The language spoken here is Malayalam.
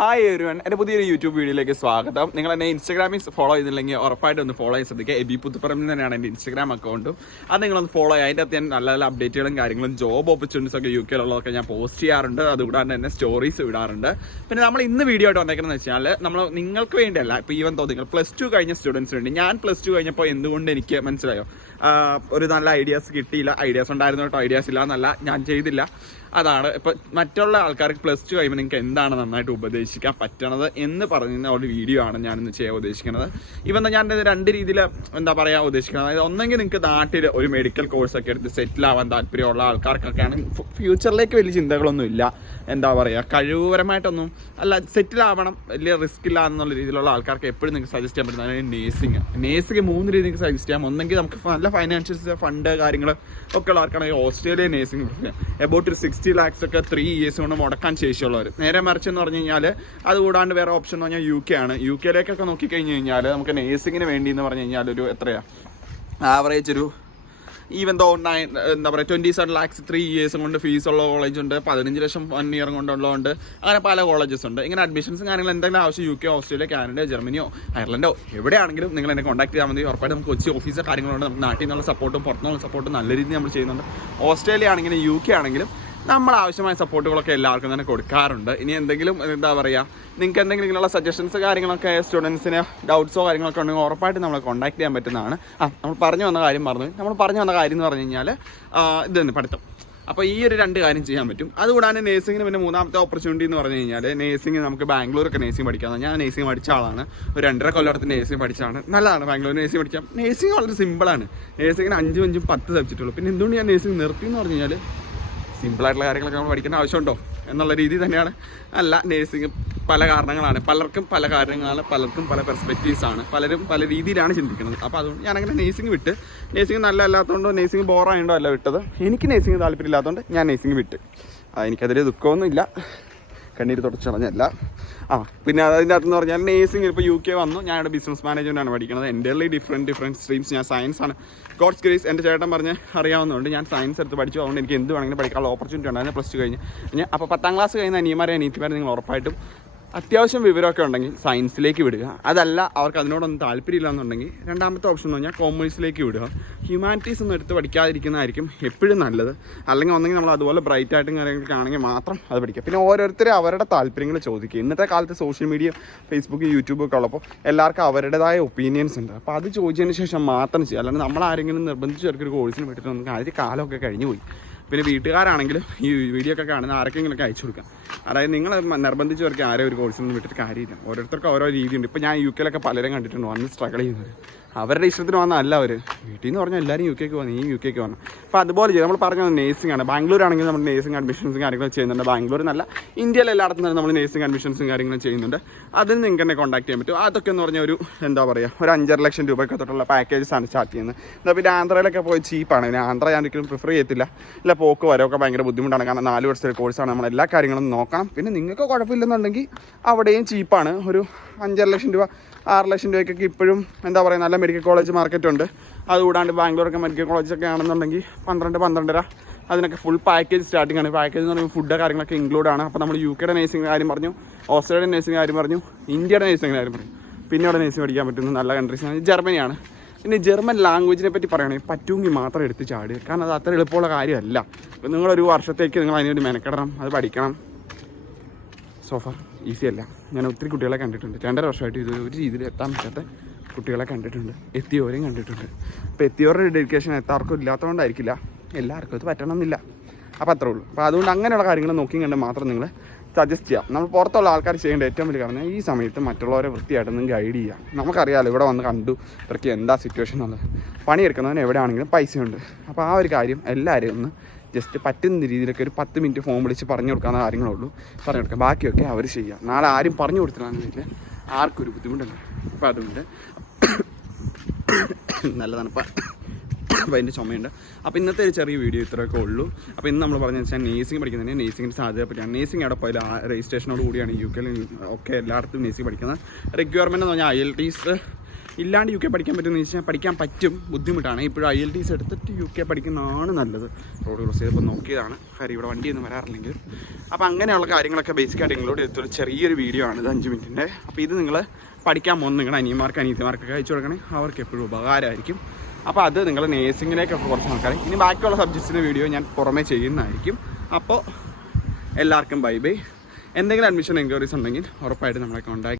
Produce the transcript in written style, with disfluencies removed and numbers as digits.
ഹായ് എവരിവൺ, എൻ്റെ പുതിയൊരു യൂട്യൂബ് വീഡിയോയിലേക്ക് സ്വാഗതം. നിങ്ങൾ എന്നെ ഇൻസ്റ്റാഗ്രാമിൽ ഫോളോ ചെയ്തില്ലെങ്കിൽ ഉറപ്പായിട്ട് ഒന്ന് ഫോളോ ചെയ്യാൻ ശ്രദ്ധിക്കുക. എബി പുത്തുപ്പറമ്പിൽ തന്നെയാണ് എൻ്റെ ഇൻസ്റ്റാഗ്രാം അക്കൗണ്ടും. അത് നിങ്ങളൊന്ന് ഫോളോ ചെയ്യുക. അതിൻ്റെ അകത്ത് ഞാൻ നല്ല നല്ല അപ്ഡേറ്റുകളും കാര്യങ്ങളും ജോബ് ഓപ്പർച്യൂണിറ്റീസ് ഒക്കെ യു കെയിലുള്ളതൊക്കെ ഞാൻ പോസ്റ്റ് ചെയ്യാറുണ്ട്. അതുകൂടാതെ തന്നെ സ്റ്റോറീസ് വിടാറുണ്ട്. പിന്നെ നമ്മൾ ഇന്ന് വീഡിയോ ആയിട്ട് വന്നേക്കുന്നത് വെച്ചാൽ നമ്മൾ നിങ്ങൾക്ക് വേണ്ടിയല്ല, ഇപ്പോൾ ഈവൻ നിങ്ങൾ +2 കഴിഞ്ഞ സ്റ്റുഡൻസിന് വേണ്ടി. ഞാൻ +2 കഴിഞ്ഞപ്പോൾ എന്തുകൊണ്ട് എനിക്ക് മനസ്സിലായോ, ഒരു നല്ല ഐഡിയാസ് കിട്ടിയില്ല. ഐഡിയാസ് ഉണ്ടായിരുന്നു കേട്ടോ, ഐഡിയാസ് ഇല്ല എന്നല്ല, ഞാൻ ചെയ്തില്ല. അതാണ് ഇപ്പം മറ്റുള്ള ആൾക്കാർക്ക് +2 കഴിയുമ്പോൾ നിങ്ങൾക്ക് എന്താണ് നന്നായിട്ട് ഉപദേശിക്കാൻ പറ്റണത് എന്ന് പറയുന്ന ഒരു വീഡിയോ ആണ് ഞാനിന്ന് ചെയ്യാൻ ഉദ്ദേശിക്കുന്നത്. ഇവൻ ഞാൻ രണ്ട് രീതിയിൽ എന്താ പറയുക ഉദ്ദേശിക്കുന്നത്. അതായത് ഒന്നെങ്കിൽ നിങ്ങൾക്ക് നാട്ടിൽ ഒരു മെഡിക്കൽ കോഴ്സൊക്കെ എടുത്ത് സെറ്റിൽ ആവാൻ താല്പര്യമുള്ള ആൾക്കാർക്കൊക്കെയാണ് ഫ്യൂച്ചറിലേക്ക് വലിയ ചിന്തകളൊന്നും ഇല്ല, എന്താ പറയുക, കഴിവുപരമായിട്ടൊന്നും അല്ല, സെറ്റിൽ ആവണം, വലിയ റിസ്ക് ഇല്ല എന്നുള്ള രീതിയിലുള്ള ആൾക്കാർക്ക് എപ്പോഴും നിങ്ങൾക്ക് സജസ്റ്റ് ചെയ്യാൻ പറ്റുന്നത് നേഴ്സിംഗ് 3 രീതിക്ക് സജസ്റ്റ് ചെയ്യാം. ഒന്നെങ്കിൽ നമുക്ക് നല്ല ഫൈനാൻഷ്യൽ ഫണ്ട് കാര്യങ്ങൾ ഒക്കെ ഉള്ളവർക്കാണെങ്കിൽ ഓസ്ട്രേലിയ നേഴ്സിംഗ് എബൌട്ട് ഒരു 60 lakhs ഒക്കെ 3 years കൊണ്ട് മുടക്കാൻ ശേഷിയുള്ളവർ. നേരെ മറിച്ചെന്ന് പറഞ്ഞു കഴിഞ്ഞാൽ അതുകൂടാണ്ട് വേറെ ഓപ്ഷൻ എന്ന് പറഞ്ഞാൽ UK ആണ്. UK യിലേക്കൊക്കെ നോക്കിക്കഴിഞ്ഞ് കഴിഞ്ഞാൽ നമുക്ക് നേഴ്സിങ്ങിന് വേണ്ടി എന്ന് പറഞ്ഞു കഴിഞ്ഞാൽ ഒരു എത്രയാണ് ആവറേജ് ഒരു ഈവൻ ദോ എന്താ പറയുക 27 lakhs 3 years കൊണ്ട് ഫീസുള്ള കോളേജുണ്ട്, 15 ലക്ഷം 1 year കൊണ്ടുള്ളതുണ്ട്. അങ്ങനെ പല കോളേജസ് ഉണ്ട്. ഇങ്ങനെ അഡ്മിഷൻസും കാര്യങ്ങൾ എന്തെങ്കിലും ആവശ്യം UK, ഓസ്ട്രേലിയ, കാനഡ, ജർമ്മനിയോ അയർലൻഡോ എവിടെയാണെങ്കിലും നിങ്ങൾ എന്നെ കോൺടാക്ട് ചെയ്താൽ മതി. ഉറപ്പായിട്ട് നമുക്ക് കൊച്ചി ഓഫീസോ കാര്യങ്ങളുണ്ട്. നമുക്ക് നാട്ടിൽ നിന്നുള്ള സപ്പോർട്ടും പുറത്തുനിന്നുള്ള സപ്പോർട്ടും നല്ല രീതിയിൽ നമ്മൾ ചെയ്യുന്നുണ്ട്. ഓസ്ട്രേലിയ ആണെങ്കിലും UK ആണെങ്കിലും നമ്മൾ ആവശ്യമായ സപ്പോർട്ടുകളൊക്കെ എല്ലാവർക്കും തന്നെ കൊടുക്കാറുണ്ട്. ഇനി എന്തെങ്കിലും എന്താ പറയുക, നിങ്ങൾക്ക് എന്തെങ്കിലും ഇങ്ങനെയുള്ള സജഷൻസ് കാര്യങ്ങളൊക്കെ സ്റ്റുഡൻസിന് ഡൗട്ട്സോ കാര്യങ്ങളൊക്കെ ഉണ്ടെങ്കിൽ ഉറപ്പായിട്ട് നമ്മളെ കോൺടാക്ട് ചെയ്യാൻ പറ്റുന്നതാണ്. നമ്മൾ പറഞ്ഞു വന്ന കാര്യം എന്ന് പറഞ്ഞു കഴിഞ്ഞാൽ ഇതെന്ന് പഠിത്തം. അപ്പോൾ ഈ ഒരു 2 കാര്യം ചെയ്യാൻ പറ്റും. അതുകൂടാതെ നേഴ്സിങ്ങിന് പിന്നെ മൂന്നാമത്തെ ഓപ്പർച്യൂണിറ്റി എന്ന് പറഞ്ഞു കഴിഞ്ഞാൽ നേഴ്സിംഗ് നമുക്ക് ബാംഗ്ലൂരൊക്കെ നേഴ്സിംഗ് പഠിക്കാം. ഞാൻ നേഴ്സിംഗ് പഠിച്ച ആളാണ്, ഒരു 2.5 കൊല്ലത്തിന് നേഴ്സിംഗ് പഠിച്ചാണ്. നല്ലതാണ് ബാംഗ്ലൂർ നേഴ്സിംഗ് പഠിക്കാം. നേഴ്സിംഗ് വളരെ സിമ്പിളാണ്. നേഴ്സിങ്ങിന് 5 10 സബ്ജക്റ്റുള്ളൂ. പിന്നെ എന്തുകൊണ്ട് ഞാൻ നേഴ്സിംഗ് നിർത്തി എന്ന് പറഞ്ഞു കഴിഞ്ഞാൽ സിമ്പിളായിട്ടുള്ള കാര്യങ്ങളൊക്കെ നമ്മൾ പഠിക്കേണ്ട ആവശ്യമുണ്ടോ എന്നുള്ള രീതി തന്നെയാണ്. അല്ല, നേഴ്സിംഗ് പല കാരണങ്ങളാണ്, പലർക്കും പല കാര്യങ്ങളാണ്, പലർക്കും പല പെർസ്പെക്റ്റീവ്സാണ്, പലരും പല രീതിയിലാണ് ചിന്തിക്കുന്നത്. അപ്പോൾ അതുകൊണ്ട് ഞാനങ്ങനെ നേഴ്സിംഗ് വിട്ട്. നേഴ്സിംഗ് നല്ല അല്ലാത്തതുകൊണ്ടോ നേഴ്സിംഗ് ബോറായതുകൊണ്ടോ അല്ല വിട്ടത്. എനിക്ക് നേഴ്സിംഗ് താല്പര്യമില്ലാത്തതുകൊണ്ട് ഞാൻ നേഴ്സിംഗ് വിട്ട്. എനിക്കതിൽ ദുഃഖമൊന്നുമില്ല, കണ്ണീര് തുടച്ചളഞ്ഞല്ല. പിന്നെ അതിൻ്റെ അകത്തെന്ന് പറഞ്ഞാൽ നേഴ്സിംഗ് ഇപ്പോൾ UK വന്നു. ഞാനിവിടെ ബിസിനസ് മാനേജ്മെൻറ്റാണ് പഠിക്കുന്നത്. എൻ്റെ ഡിഫറെൻറ്റ് സ്ട്രീംസ്. ഞാൻ സയൻസാണ്. ഗോഡ്സ് ഗ്രേസ് എൻ്റെ ചേട്ടൻ പറഞ്ഞ് അറിയാവുന്നതുകൊണ്ട് ഞാൻ സയൻസ് എടുത്ത് പഠിച്ചു. അതുകൊണ്ട് എനിക്ക് എന്ത് വേണമെങ്കിലും പഠിക്കാനുള്ള ഓപ്പർച്യൂണിറ്റി ഉണ്ടായിരുന്നു +2 കഴിഞ്ഞ്. അപ്പോൾ 10ാം ക്ലാസ് കഴിയുന്ന അനിയന്മാരെ നിങ്ങൾ ഉറപ്പായിട്ടും അത്യാവശ്യം വിവരമൊക്കെ ഉണ്ടെങ്കിൽ സയൻസിലേക്ക് വിടുക. അതല്ല അവർക്ക് അതിനോടൊന്നും താല്പര്യമില്ല എന്നുണ്ടെങ്കിൽ രണ്ടാമത്തെ ഓപ്ഷൻ എന്ന് പറഞ്ഞാൽ കോമേഴ്സിലേക്ക് വിടുക. ഹ്യൂമാനിറ്റീസ് ഒന്നും എടുത്ത് പഠിക്കാതിരിക്കുന്നതായിരിക്കും എപ്പോഴും നല്ലത്. അല്ലെങ്കിൽ ഒന്നെങ്കിൽ നമ്മൾ അതുപോലെ ബ്രൈറ്റ് ആയിട്ടും കാര്യങ്ങളൊക്കെ ആണെങ്കിൽ മാത്രം അത് പഠിക്കുക. പിന്നെ ഓരോരുത്തരും അവരുടെ താല്പര്യങ്ങൾ ചോദിക്കുക. ഇന്നത്തെ കാലത്ത് സോഷ്യൽ മീഡിയ, ഫേസ്ബുക്ക്, യൂട്യൂബ് ഒക്കെ ഉള്ളപ്പോൾ എല്ലാവർക്കും അവരുടേതായ ഒപ്പീനിയൻസ് ഉണ്ട്. അപ്പോൾ അത് ചോദിച്ചതിന് ശേഷം മാത്രം ചെയ്യുക. അല്ലാണ്ട് നമ്മളാരെങ്കിലും നിർബന്ധിച്ച് ചേർക്കൊരു കോഴ്സിന് വിട്ടിട്ടൊന്നും അതിന് കാലമൊക്കെ കഴിഞ്ഞു പോയി. പിന്നെ വീട്ടുകാരാണെങ്കിലും ഈ വീഡിയോ ഒക്കെ കാണുന്ന ആർക്കെങ്കിലുമൊക്കെ അയച്ചു കൊടുക്കാം. അതായത് നിങ്ങൾ നിർബന്ധിച്ച് ചേർക്കുക ആരെ ഒരു കോഴ്സിനൊന്നും വിട്ടിട്ട് കാര്യമില്ല. ഓരോരുത്തർക്കും ഓരോ രീതിയുണ്ട്. ഇപ്പോൾ ഞാൻ UK പലരും കണ്ടിട്ടുണ്ട് വന്ന് സ്ട്രഗിൾ ചെയ്യുന്നത്. അവരുടെ ഇഷ്ടത്തിന് വന്നല്ല അവർ. വീട്ടിൽ നിന്ന് പറഞ്ഞാൽ എല്ലാവരും UK വന്നു, ഈ UK വന്നു. അപ്പോൾ അതുപോലെ ചെയ്യും. നമ്മൾ പറഞ്ഞത് നേഴ്സിംഗ് ആണ്. ബാംഗ്ലൂർ ആണെങ്കിൽ നമ്മൾ നേഴ്സിംഗ് അഡ്മിഷൻസും കാര്യങ്ങളും ചെയ്യുന്നുണ്ട്. ബാംഗ്ലൂർ എന്നല്ല, ഇന്ത്യയിൽ എല്ലായിടത്തും തന്നെ നമ്മൾ നേഴ്സിംഗ് അഡ്മിഷൻസും കാര്യങ്ങളും ചെയ്യുന്നുണ്ട്. അതിന് നിങ്ങൾക്ക് തന്നെ കോൺടാക്ട് ചെയ്യാൻ പറ്റും. അതൊക്കെ എന്ന് പറഞ്ഞാൽ ഒരു എന്താ പറയുക, ഒരു 5.5 ലക്ഷം രൂപയൊക്കെ തൊട്ടുള്ള പാക്കേജസാണ് സ്റ്റാർട്ട് ചെയ്യുന്നത്. എന്നാൽ പിന്നെ ആന്ധ്രയിലൊക്കെ പോയി ചീപ്പാണ്. പിന്നെ ആന്ധ്ര ഞാൻ ഒരിക്കലും പ്രിഫർ ചെയ്യത്തില്ല. ഇല്ല, പോക്ക് വരവൊക്കെ ഭയങ്കര ബുദ്ധിമുട്ടാണ്. കാരണം 4 വർഷത്തെ കോഴ്സാണ്. നമ്മൾ എല്ലാ കാര്യങ്ങളും നോക്കണം. പിന്നെ നിങ്ങൾക്ക് കുഴപ്പമില്ലെന്നുണ്ടെങ്കിൽ അവിടെയും ചീപ്പാണ്. ഒരു 5.5 ലക്ഷം രൂപ 6 ലക്ഷം രൂപയ്ക്കൊക്കെ ഇപ്പോഴും എന്താ പറയുക നല്ല മെഡിക്കൽ കോളേജ് മാർക്കറ്റുണ്ട്. അതുകൂടാണ്ട് ബാംഗ്ലൂരൊക്കെ മെഡിക്കൽ കോളേജൊക്കെ ആണെന്നുണ്ടെങ്കിൽ 12-12.5 അതിനൊക്കെ ഫുൾ പാക്കേജ് സ്റ്റാർട്ടിംഗ് ആണ്. പാക്കേജ് എന്ന് പറയുമ്പോൾ ഫുഡ് കാര്യങ്ങളൊക്കെ ഇൻക്ലൂഡാണ്. അപ്പോൾ നമ്മൾ UK നേഴ്സിംഗ് കാര്യം പറഞ്ഞു, ഓസ്ട്രേലിയൻ നേഴ്സിംഗ് കാര്യം പറഞ്ഞു, ഇന്ത്യയുടെ നേഴ്സിംഗ് കാര്യം പറഞ്ഞു. പിന്നെ അവിടെ നേഴ്സിംഗ് പഠിക്കാൻ പറ്റുന്ന നല്ല കൺട്രീസാണ് ജർമ്മനിയാണ്. പിന്നെ ജർമ്മൻ ലാംഗ്വേജിനെ പറ്റി പറയുകയാണെങ്കിൽ പറ്റുമെങ്കിൽ മാത്രം എടുത്ത് ചാടുക. കാരണം അത് അത്ര എളുപ്പമുള്ള കാര്യമല്ല. നിങ്ങളൊരു വർഷത്തേക്ക് നിങ്ങൾ അതിനുവേണ്ടി മെനക്കെടണം, അത് പഠിക്കണം. സോഫാർ ഈസി അല്ല. ഞാൻ ഒത്തിരി കുട്ടികളെ കണ്ടിട്ടുണ്ട്. 2.5 വർഷമായിട്ട് ഇത് ഒരു രീതിയിൽ എത്താൻ പറ്റാത്ത കുട്ടികളെ കണ്ടിട്ടുണ്ട്. എത്തിയവരെയും കണ്ടിട്ടുണ്ട്. അപ്പോൾ എത്തിയവരുടെ ഡെഡിക്കേഷൻ എത്താർക്കും ഇല്ലാത്തതുകൊണ്ടായിരിക്കില്ല, എല്ലാവർക്കും അത് പറ്റണമെന്നില്ല. അപ്പോൾ അത്രേ ഉള്ളൂ. അപ്പോൾ അതുകൊണ്ട് അങ്ങനെയുള്ള കാര്യങ്ങൾ നോക്കി കണ്ട് മാത്രം നിങ്ങൾ സജസ്റ്റ് ചെയ്യാം. നമ്മൾ പുറത്തുള്ള ആൾക്കാർ ചെയ്യേണ്ട ഏറ്റവും വലിയ കാരണം ഈ സമയത്ത് മറ്റുള്ളവരെ വൃത്തിയായിട്ടൊന്നും ഗൈഡ് ചെയ്യുക. നമുക്കറിയാമല്ലോ, ഇവിടെ വന്ന് കണ്ടു ഇവർക്ക് എന്താ സിറ്റുവേഷൻ എന്നുള്ളത്. പണിയെടുക്കുന്നവന് എവിടെയാണെങ്കിലും പൈസയുണ്ട്. അപ്പോൾ ആ ഒരു കാര്യം എല്ലാവരെയും ഒന്ന് ജസ്റ്റ് പറ്റുന്ന രീതിയിലൊക്കെ ഒരു 10 മിനിറ്റ് ഫോൺ വിളിച്ച് പറഞ്ഞു കൊടുക്കാവുന്ന കാര്യങ്ങളുള്ളൂ. പറഞ്ഞു കൊടുക്കാം, ബാക്കിയൊക്കെ അവർ ചെയ്യുക. നാളെ ആരും പറഞ്ഞു കൊടുത്തില്ലാന്നില്ല, ആർക്കും ഒരു ബുദ്ധിമുട്ടില്ല. അപ്പോൾ അതുകൊണ്ട് നല്ലതാണ്. അപ്പോൾ അതിൻ്റെ ചുമയുണ്ട്. അപ്പോൾ ഇന്നത്തെ ഒരു ചെറിയ വീഡിയോ ഇത്രയൊക്കെ ഉള്ളൂ. അപ്പോൾ ഇന്ന് നമ്മൾ പറഞ്ഞതെന്ന് വെച്ചാൽ നേഴ്സിംഗ് പഠിക്കുന്നതിന് നേഴ്സിംഗിൻ്റെ സാധ്യത പറ്റിയാണ്. നേഴ്സിംഗ് അവിടെ പോയാൽ രജിസ്ട്രേഷനോട് കൂടിയാണ് UK ഒക്കെ എല്ലായിടത്തും നേഴ്സിംഗ് പഠിക്കുന്നത്. റിക്വയർമെൻറ്റ് എന്ന് പറഞ്ഞാൽ IELTS ഇല്ലാണ്ട് UK പഠിക്കാൻ പറ്റുമെന്ന് വെച്ചാൽ പഠിക്കാൻ പറ്റും, ബുദ്ധിമുട്ടാണ്. ഇപ്പോഴും IELTS എടുത്തിട്ട് UK പഠിക്കുന്നതാണ് നല്ലത്. റോഡ് ക്രോസ് ചെയ്തപ്പോൾ നോക്കിയതാണ്, കാര്യം ഇവിടെ വണ്ടിയൊന്നും വരാറില്ലെങ്കിൽ. അപ്പോൾ അങ്ങനെയുള്ള കാര്യങ്ങളൊക്കെ ബേസിക്കായിട്ട് നിങ്ങളോട് എടുത്തൊരു ചെറിയൊരു വീഡിയോ ആണ് ഇത്, 5 മിനിറ്റിൻ്റെ. അപ്പോൾ ഇത് നിങ്ങൾ പഠിക്കാൻ പോകുന്ന നിങ്ങളുടെ അനിയന്മാർക്കൊക്കെ അയച്ചു കൊടുക്കണേ, അവർക്ക് എപ്പോഴും ഉപകാരമായിരിക്കും. അപ്പോൾ അത് നിങ്ങൾ നേഴ്സിങ്ങിലേക്കൊക്കെ കുറച്ച് നോക്കാം. ഇനി ബാക്കിയുള്ള സബ്ജക്ട്സിൻ്റെ വീഡിയോ ഞാൻ പുറമേ ചെയ്യുന്നതായിരിക്കും. അപ്പോൾ എല്ലാവർക്കും ബൈ ബൈ. എന്തെങ്കിലും അഡ്മിഷൻ എൻക്വയറീസ് ഉണ്ടെങ്കിൽ ഉറപ്പായിട്ട് നമ്മളെ കോൺടാക്ട്